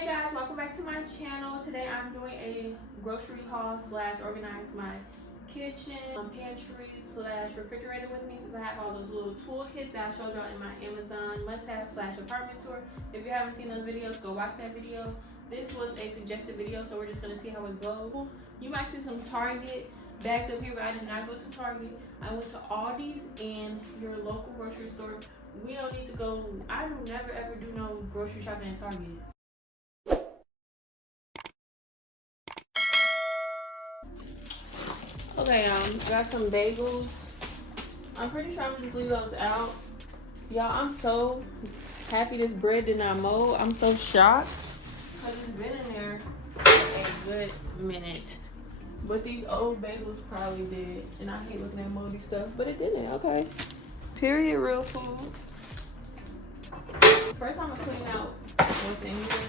Hey guys, welcome back to my channel. Today I'm doing a grocery haul slash organize my kitchen, pantry slash refrigerator with me, since I have all those little toolkits that I showed y'all in my Amazon must-have slash apartment tour. If you haven't seen those videos, go watch that video. This was a suggested video, so we're just gonna see how it goes. You might see some Target bags up here, but I did not go to Target. I went to Aldi's and your local grocery store. We don't need to go. I do never ever do no grocery shopping at Target. Okay, got some bagels. I'm pretty sure I'm gonna just leave those out. Y'all, I'm so happy this bread did not mold. I'm so shocked because it's been in there a good minute. But these old bagels probably did. And I hate looking at moldy stuff, but it didn't. Okay. Period, real food. First, I'm gonna clean out what's in here.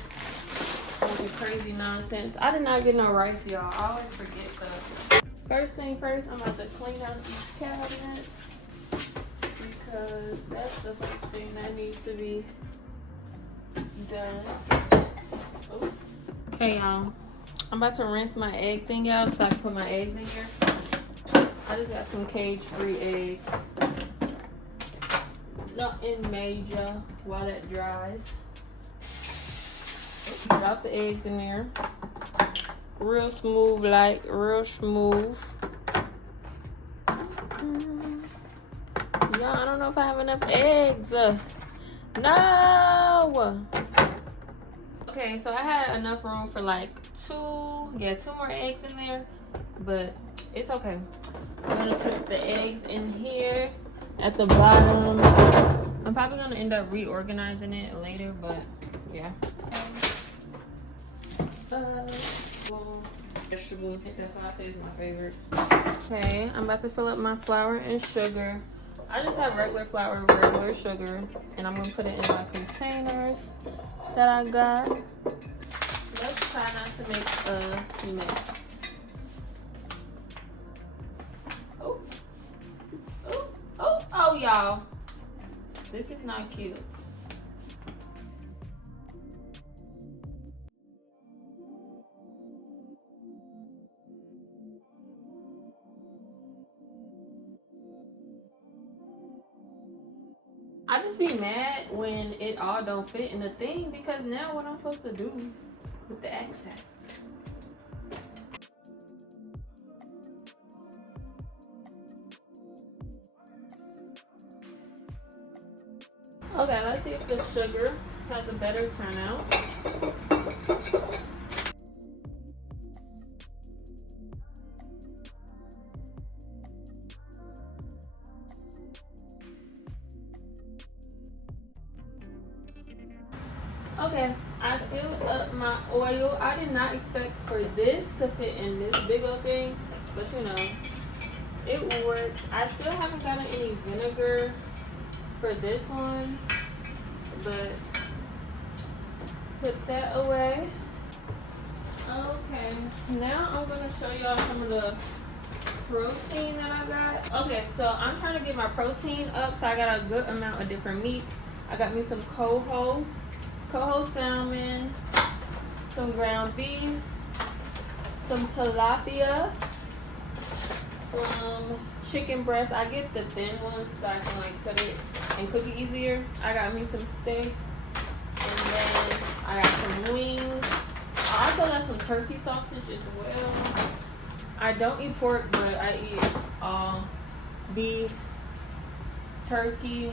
All the crazy nonsense. I did not get no rice, y'all. I always forget stuff. First thing first, I'm about to clean out these cabinets because that's the first thing that needs to be done. Oh. Okay, y'all. I'm about to rinse my egg thing out so I can put my eggs in here. I just got some cage-free eggs. Nothing major while that dries. Drop the eggs in there. Real smooth, like real smooth. Y'all, I don't know if I have enough eggs. No. Okay, so I had enough room for like two more eggs in there, but it's okay. I'm gonna put the eggs in here at the bottom. I'm probably gonna end up reorganizing it later, but yeah. Vegetables, I think that's why I say it's my favorite. Okay, I'm about to fill up my flour and sugar. I just have regular flour, regular sugar, and I'm gonna put it in my containers that I got. Let's try not to make a mess. Oh, y'all. This is not cute. I just be mad when it all don't fit in the thing, because now what I'm supposed to do with the excess? Okay, let's see if the sugar has a better turnout. Okay, I filled up my oil. I did not expect for this to fit in this big old thing, but you know, it worked. I still haven't gotten any vinegar for this one, but put that away. Okay, now I'm gonna show y'all some of the protein that I got. Okay, so I'm trying to get my protein up, so I got a good amount of different meats. I got me some coho salmon, some ground beef, some tilapia, some chicken breast. I get the thin ones so I can like cut it and cook it easier. I got me some steak, and then I got some wings. I also got some turkey sausage as well. I don't eat pork, but I eat all beef, turkey,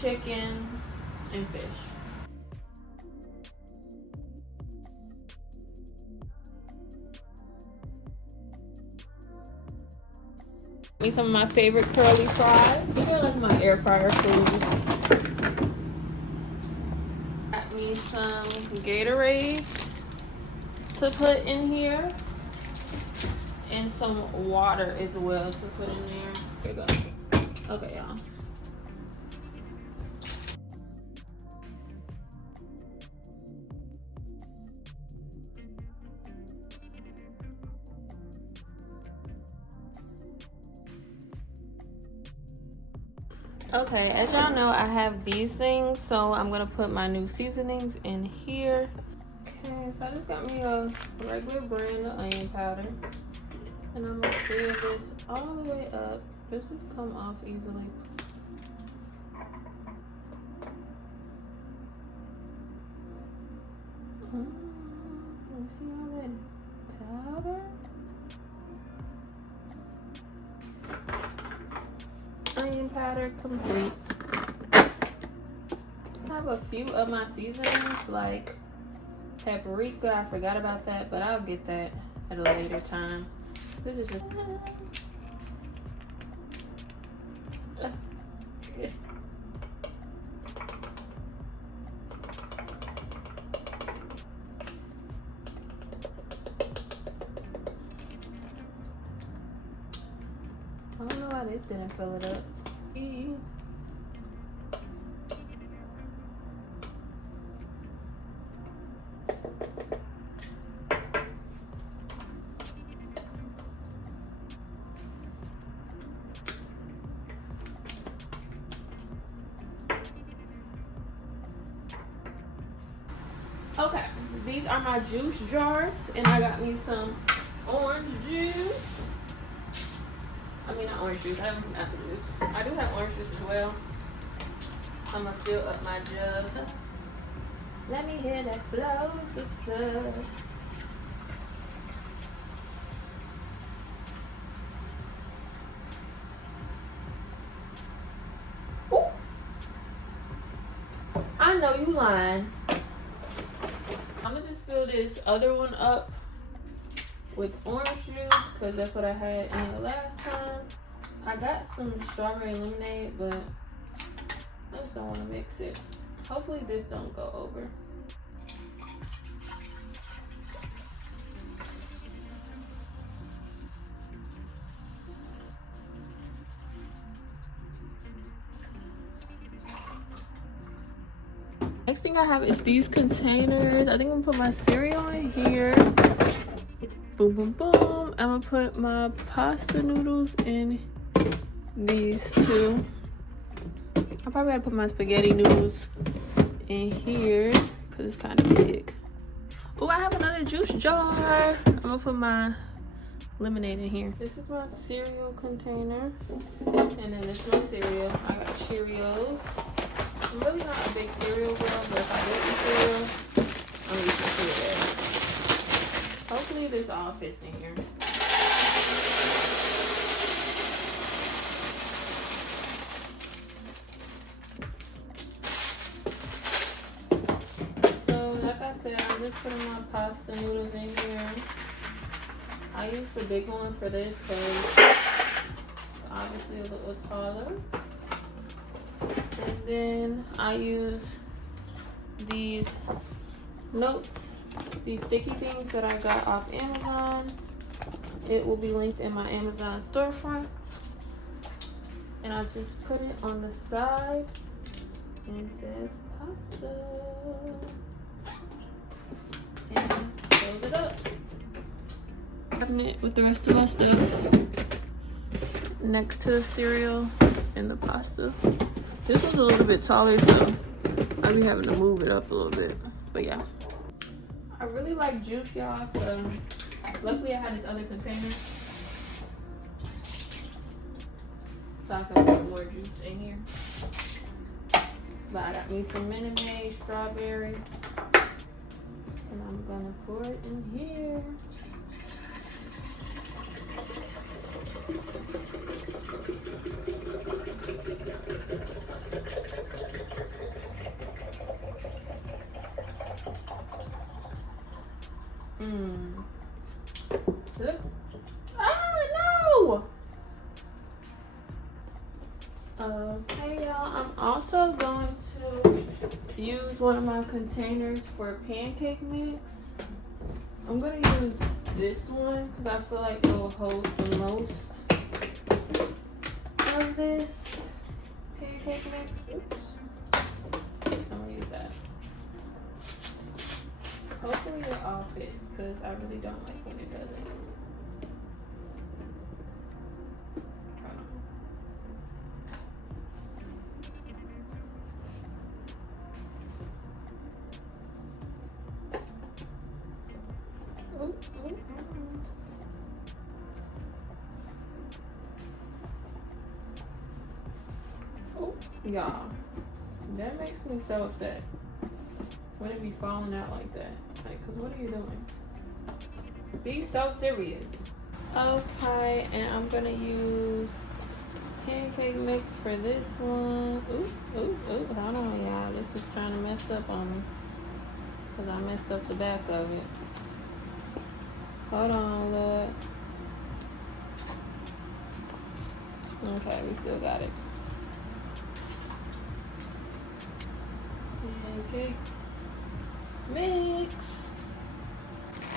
chicken, and fish. Me some of my favorite curly fries. These are like my air fryer foods. Got me some Gatorade to put in here, and some water as well to put in there. Here you go. Okay, y'all. Okay, as y'all know, I have these things, so I'm gonna put my new seasonings in here. Okay, so I just got me a regular brand of onion powder, and I'm gonna fill this all the way up. This has come off easily. Let me see all that powder. Onion powder complete. I have a few of my seasonings like paprika. I forgot about that, but I'll get that at a later time. This is just I don't know why this didn't fill it up. Okay, these are my juice jars, and I got me some orange juice. I mean, not orange juice, I have some apple juice. I do have orange juice as well. I'm gonna fill up my jug. Let me hear that flow, sister. Ooh. I know you lying. I'm gonna just fill this other one up with orange juice because that's what I had in the last time. I got some strawberry lemonade, but I just don't want to mix it. Hopefully this don't go over. Next thing I have is these containers. I think I'm gonna put my cereal in here. Boom, boom, boom. I'm gonna put my pasta noodles in these two. I probably gotta put my spaghetti noodles in here because it's kind of big. Oh, I have another juice jar. I'm gonna put my lemonade in here. This is my cereal container. And then this is my cereal. I got Cheerios. I'm really not a big cereal girl, but if I do eat cereal, I'm used to cereal. Hopefully this all fits in here. So like I said, I'm just putting my pasta noodles in here. I use the big one for this because it's obviously a little taller. And then I use these notes, these sticky things that I got off Amazon. It will be linked in my Amazon storefront. And I just put it on the side and it says pasta. And close it up. Cabinet with the rest of my stuff next to the cereal and the pasta. This one's a little bit taller, so I'll be having to move it up a little bit. But yeah. I really like juice, y'all, so luckily I had this other container. So I can put more juice in here. But I got me some Minute Maid strawberry. And I'm gonna pour it in here. Look. Ah, no! Okay, y'all. I'm also going to use one of my containers for pancake mix. I'm going to use this one because I feel like it will hold the most of this pancake mix. Oops. I'm going to use that. Hopefully it all fits because I really don't like when it doesn't. Ooh, ooh, ooh. Oh, y'all, that makes me so upset when it be falling out like that. Like, cause what are you doing? Be so serious. Okay, and I'm gonna use pancake mix for this one. Ooh, ooh, ooh. Hold on, y'all. This is trying to mess up on me because I messed up the back of it. Hold on, Lord. Okay, we still got it. Pancake mix.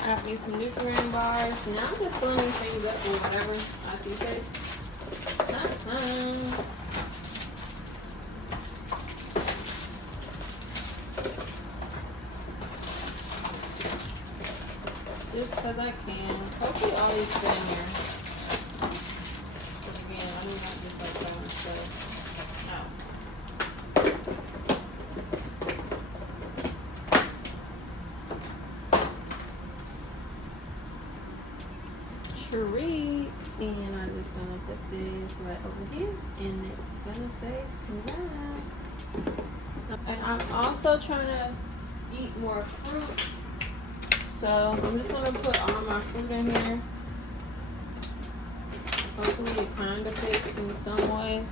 I got me some nutrient bars. Now I'm just filling these things up with whatever I see fit. Just because I can. Hopefully all these fit in here. But again, I do not just like throwing stuff out. Treats, and I'm just gonna put this right over here, and it's gonna say snacks. And I'm also trying to eat more fruit, so I'm just gonna put all my fruit in here. Hopefully it kind of fits in some way.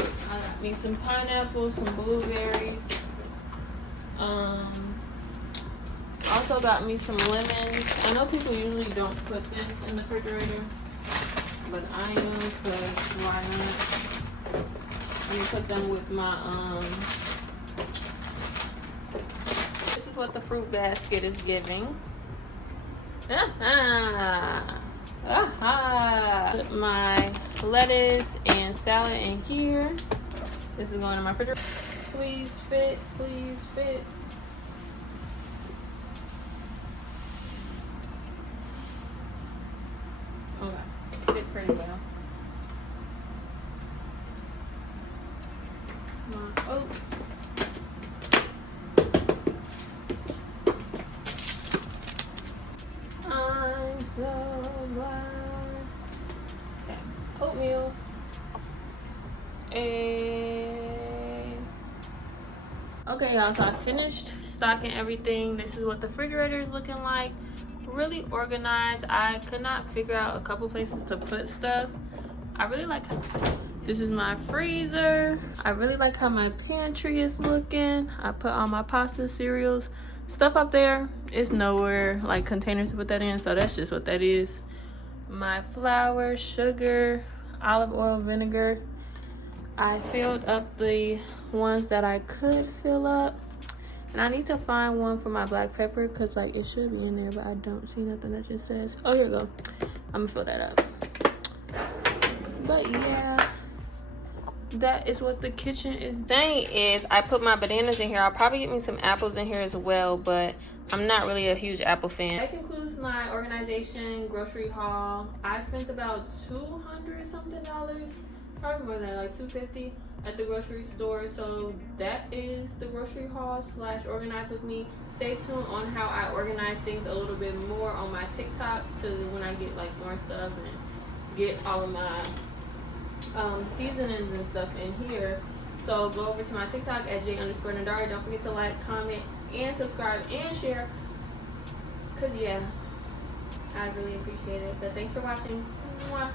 I got me some pineapples, some blueberries. Also got me some lemons. I know people usually don't put this in the refrigerator, but I am, because why not? I'm gonna put them with my this is what the fruit basket is giving. Put my lettuce and salad in here. This is going in my refrigerator. Please fit, please fit. Okay, fit pretty well. My oats. I'm so glad. Okay, oatmeal. Okay, y'all, so I finished stocking everything. This is what the refrigerator is looking like. Really organized. I could not figure out a couple places to put stuff. I really like this is my freezer. I really like how my pantry is looking. I put all my pasta, cereals, stuff up there. It's nowhere like containers to put that in, so that's just what that is. My flour, sugar, olive oil, vinegar. I filled up the ones that I could fill up, and I need to find one for my black pepper, because like it should be in there, but I don't see nothing that just says, oh, here we go. I'm gonna fill that up. But yeah, that is what the kitchen is. Thing is, I put my bananas in here. I'll probably get me some apples in here as well, but I'm not really a huge apple fan. That concludes my organization grocery haul. I spent about $200 something, probably more than like $250 at the grocery store. So that is the grocery haul / organize with me. Stay tuned on how I organize things a little bit more on my TikTok, to when I get like more stuff and get all of my seasonings and stuff in here. So go over to my TikTok at j_nadari. Don't forget to like, comment, and subscribe and share, because yeah, I really appreciate it. But thanks for watching. Mwah.